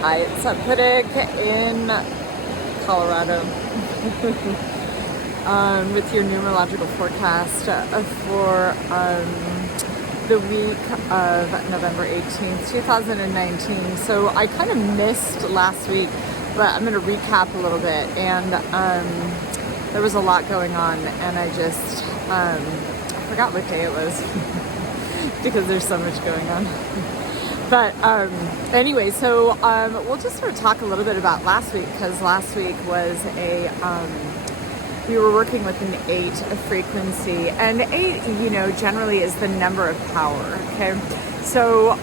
Hi, it's Pudik in Colorado with your numerological forecast for the week of November 18th, 2019. So I kind of missed last week, but I'm going to recap a little bit. And there was a lot going on, and I just I forgot what day it was because there's so much going on. But anyway, so we'll just sort of talk a little bit about last week, because last week was we were working with an 8 frequency, and 8, generally is the number of power, okay? So,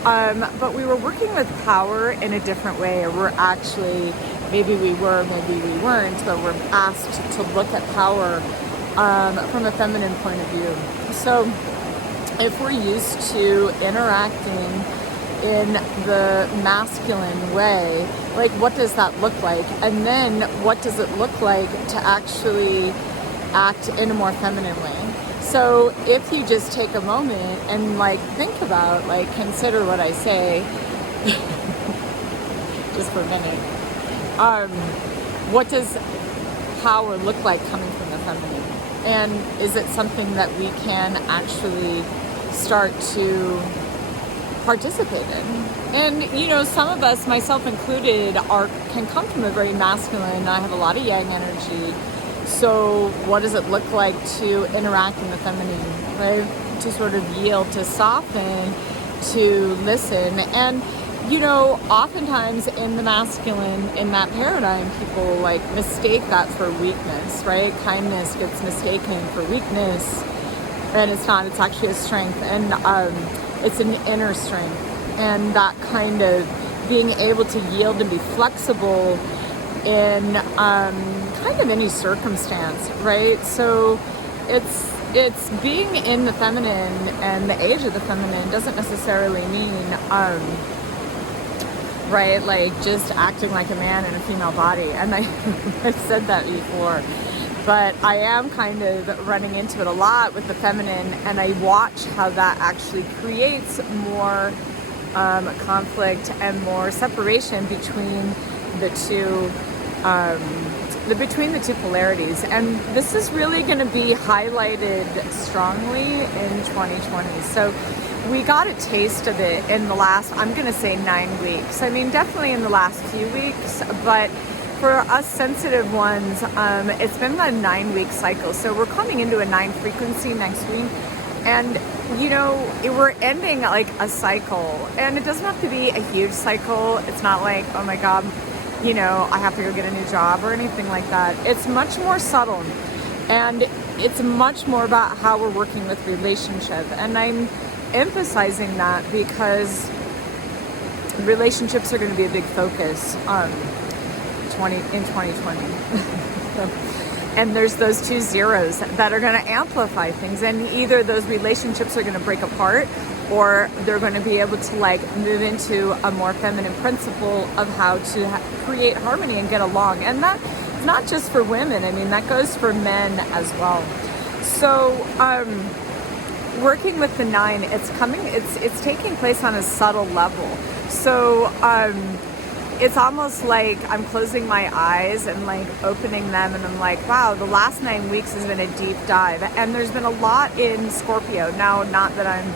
but we were working with power in a different way, or we're actually, maybe we were, maybe we weren't, but we're asked to look at power from a feminine point of view. So if we're used to interacting in the masculine way, like what does that look like? And then what does it look like to actually act in a more feminine way? So if you just take a moment and think about, consider what I say just for a minute. What does power look like coming from the feminine? And is it something that we can actually start to participate in? And some of us, myself included, can come from a very masculine. I have a lot of yang energy. So what does it look like to interact in the feminine, right? To sort of yield, to soften, to listen. And oftentimes in the masculine, in that paradigm, people mistake that for weakness, right? Kindness gets mistaken for weakness, and it's not. It's actually a strength. And it's an inner strength, and that kind of being able to yield and be flexible in kind of any circumstance, right? So it's being in the feminine, and the age of the feminine doesn't necessarily mean right, just acting like a man in a female body. And I've said that before. But I am kind of running into it a lot with the feminine, and I watch how that actually creates more conflict and more separation between the two polarities. And this is really going to be highlighted strongly in 2020. So we got a taste of it in the last, I'm going to say 9 weeks. I mean, definitely in the last few weeks, but for us sensitive ones, it's been a 9-week cycle. So we're coming into a 9 frequency next week. And, we're ending a cycle. And it doesn't have to be a huge cycle. It's not like, oh my God, I have to go get a new job or anything like that. It's much more subtle. And it's much more about how we're working with relationship. And I'm emphasizing that because relationships are going to be a big focus in 2020. And there's those 2 zeros that are going to amplify things, and either those relationships are going to break apart, or they're going to be able to move into a more feminine principle of how to create harmony and get along. And that's not just for women. I mean, that goes for men as well. So working with the 9, it's taking place on a subtle level. So it's almost like I'm closing my eyes and opening them, and I'm like, wow, the last 9 weeks has been a deep dive. And there's been a lot in Scorpio. Now, not that I'm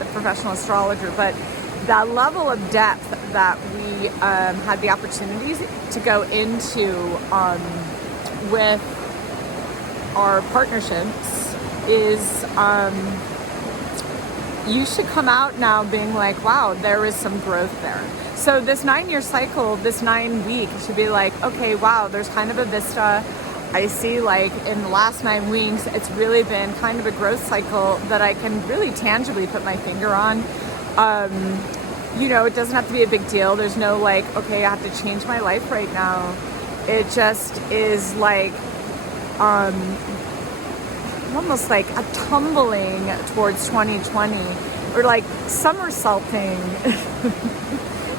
a professional astrologer, but that level of depth that we had the opportunities to go into with our partnerships is you should come out now being like, wow, there is some growth there. So this 9-year cycle, this 9 week should be okay, wow, there's kind of a vista. I see in the last 9 weeks, it's really been kind of a growth cycle that I can really tangibly put my finger on. It doesn't have to be a big deal. There's no okay, I have to change my life right now. It just is almost like a tumbling towards 2020, or somersaulting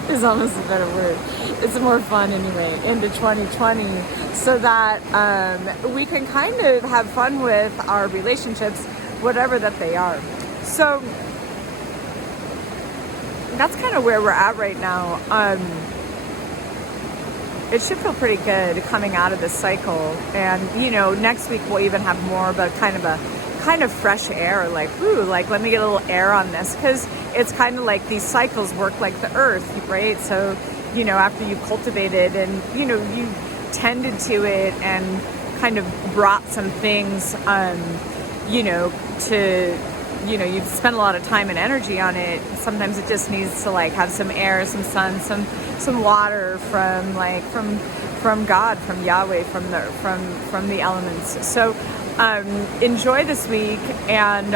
is almost a better word. It's more fun anyway, into 2020, so that we can kind of have fun with our relationships, whatever that they are. So that's kind of where we're at right now. it should feel pretty good coming out of this cycle. And, you know, next week we'll even have more of a kind of fresh air, like, ooh, like, let me get a little air on this, because it's kind of like these cycles work like the earth, right? So, you know, after you've cultivated and, you know, you tended to it and kind of brought some things, you know, to, you know, you've spent a lot of time and energy on it. Sometimes it just needs to like have some air, some sun, some water from God, from Yahweh, from the elements. So enjoy this week, and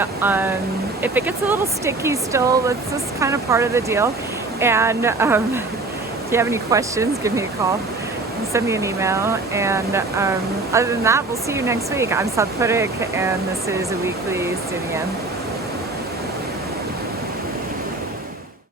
if it gets a little sticky still, that's just kind of part of the deal. And if you have any questions, give me a call, send me an email. And other than that, we'll see you next week. I'm Sadhpurik, and this is a weekly SUNNI-AI.